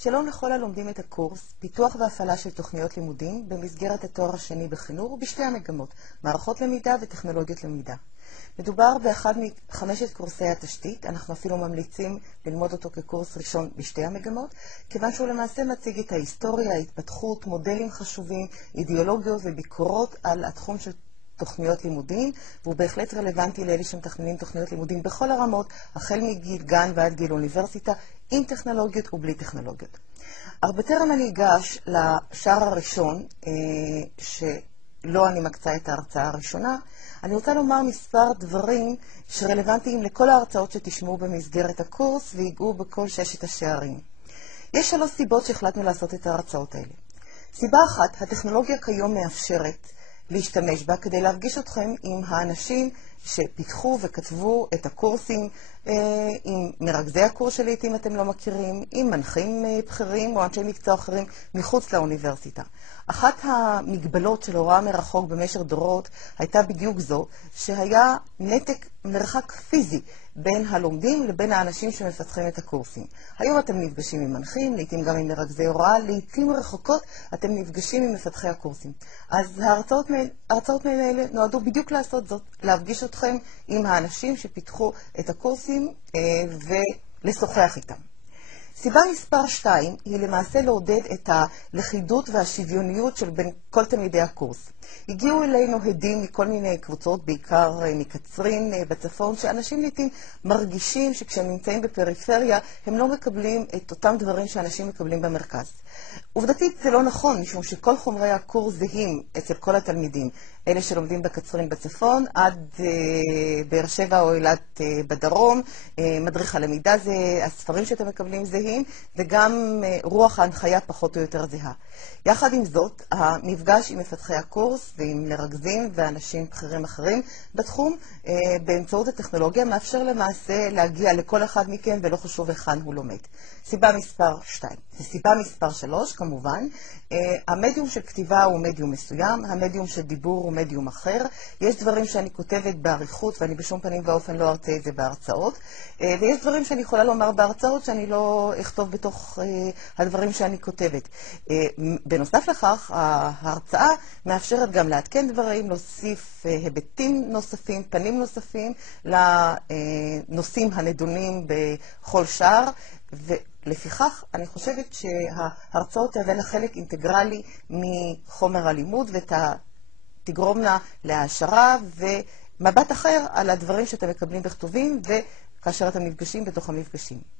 שלום לכל הלומדים את הקורס, פיתוח והפעלה של תוכניות לימודים במסגרת התואר השני בחינוך בשתי המגמות, מערכות למידה וטכנולוגיות למידה. מדובר באחד מחמשת קורסי התשתית, אנחנו אפילו ממליצים ללמוד אותו כקורס ראשון בשתי המגמות, כיוון שהוא למעשה מציג את ההיסטוריה, ההתפתחות, מודלים חשובים, אידיאולוגיות וביקורות על התחום של תוכניות לימודים, והוא בהחלט רלוונטי לאלה שמתכננים תוכניות לימודים בכל הרמות, החל מגיל גן ועד גיל אוניברסיטה, עם טכנולוגיות ובלי טכנולוגיות. אך בטרם אני אגש לשער הראשון, שלא אני מקצה את ההרצאה הראשונה, אני רוצה לומר מספר דברים שרלוונטיים לכל ההרצאות שתשמעו במסגרת הקורס ויגעו בכל ששת השערים. יש 3 סיבות שהחלטנו לעשות את ההרצאות האלה. סיבה אחת, הטכנולוגיה כיום מאפשרת להשתמש בה כדי להפגיש אתכם עם האנשים שפיתחו וכתבו את הקורסים, עם מרכזי הקורס שלעיתים אתם לא מכירים, עם מנחים בכירים או אנשי מקצוע אחרים מחוץ לאוניברסיטה. אחת המגבלות של הוראה מרחוק במשך דורות הייתה בדיוק זו, שהיה נתק מרחק פיזי בין הלומדים לבין האנשים שמפתחים את הקורסים. היום אתם נפגשים עם מנחים, לעתים גם עם מרכזי הוראה, לעתים רחוקות אתם נפגשים עם מפתחי הקורסים. אז ההרצאות האלה נועדו בדיוק לעשות זאת, להפגיש אתכם עם האנשים שפיתחו את הקורסים ולשוחח איתם. סיבה מספר 2 היא למעשה לעודד את הלכידות והשוויוניות של בין כל תלמידי הקורס. הגיעו אלינו הדים מכל מיני קבוצות, בעיקר מקצרין בצפון, שאנשים לעתים מרגישים שכשהם נמצאים בפריפריה הם לא מקבלים את אותם דברים שאנשים מקבלים במרכז. עובדתית זה לא נכון, משום שכל חומרי הקורס זהים אצל כל התלמידים. אלה שלומדים בקצרין בצפון עד באר שבע או אילת בדרום, מדריך הלמידה זה, הספרים שאתם מקבלים זהים, וגם רוח ההנחיה פחות או יותר זהה. יחד עם זאת, המפגש עם מפתחי הקורס ועם מרכזים ואנשים בכירים אחרים בתחום, באמצעות הטכנולוגיה, מאפשר למעשה להגיע לכל אחד מכם ולא חשוב היכן הוא לומד. סיבה מספר 2. וסיבה מספר 3, כמובן, המדיום של כתיבה הוא מדיום מסוים, המדיום של דיבור הוא מדיום אחר. יש דברים שאני כותבת בעריכות ואני בשום פנים ואופן לא ארצה את זה בהרצאות, ויש דברים שאני יכולה לומר בהרצאות שאני לא אכתוב בתוך הדברים שאני כותבת. בנוסף לכך, ההרצאה מאפשרת גם לעדכן דברים, להוסיף היבטים נוספים, פנים נוספים לנושאים הנדונים בכל שער, ולפיכך אני חושבת שההרצאות תהווה חלק אינטגרלי מחומר הלימוד ותגרומנה להעשרה ומבט אחר על הדברים שאתם מקבלים בכתובים וכאשר אתם נפגשים בתוך המפגשים.